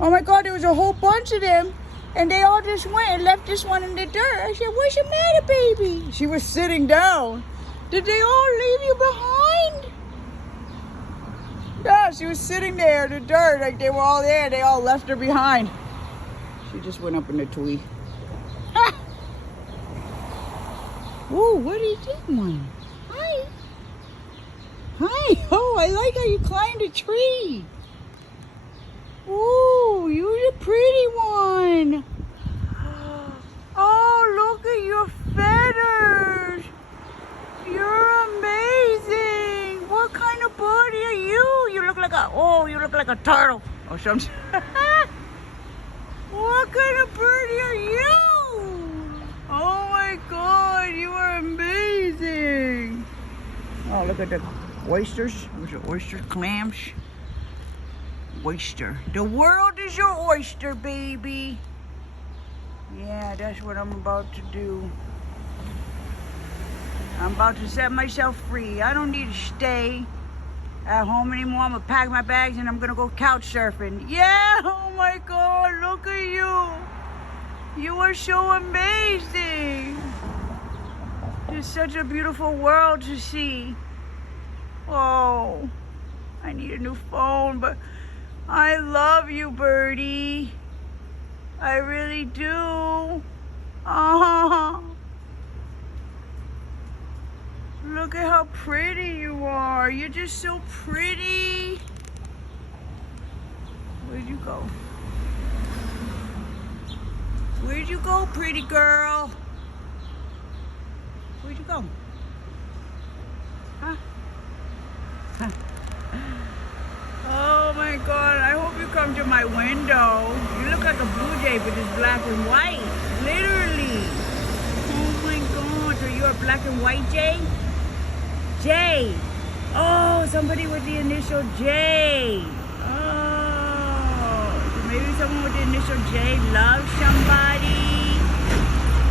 Oh my God, there was a whole bunch of them. And they all just went and left this one in the dirt. I said, what's the matter, baby? She was sitting down. Did they all leave you behind? Yeah, she was sitting there in the dirt like they were all there. They all left her behind. She just went up in the tree. Ha! Whoa, what are you doing? Hi. Hi. Oh, I like how you climbed a tree. Ooh, you're the pretty one. Oh, look at your feathers. You're amazing. What kind of birdie are you? You look like a turtle or something. What kind of birdie are you? Oh my God, you are amazing. Oh, look at the oysters. Those are oyster clams. Oyster. The world is your oyster, baby. Yeah, that's what I'm about to do. I'm about to set myself free. I don't need to stay at home anymore. I'm gonna pack my bags and I'm gonna go couch surfing. Yeah, oh my God, look at you. You are so amazing. It's such a beautiful world to see. Oh, I need a new phone, but I love you, birdie. I really do. Oh, look at how pretty you are. You're just so pretty. Where'd you go? Where'd you go, pretty girl? Where'd you go? Huh? Oh my God, I hope you come to my window. You look like a blue jay, but it's black and white. Literally. Oh my God, are you a black and white jay? J. Oh, somebody with the initial J. Oh, so maybe someone with the initial J loves somebody.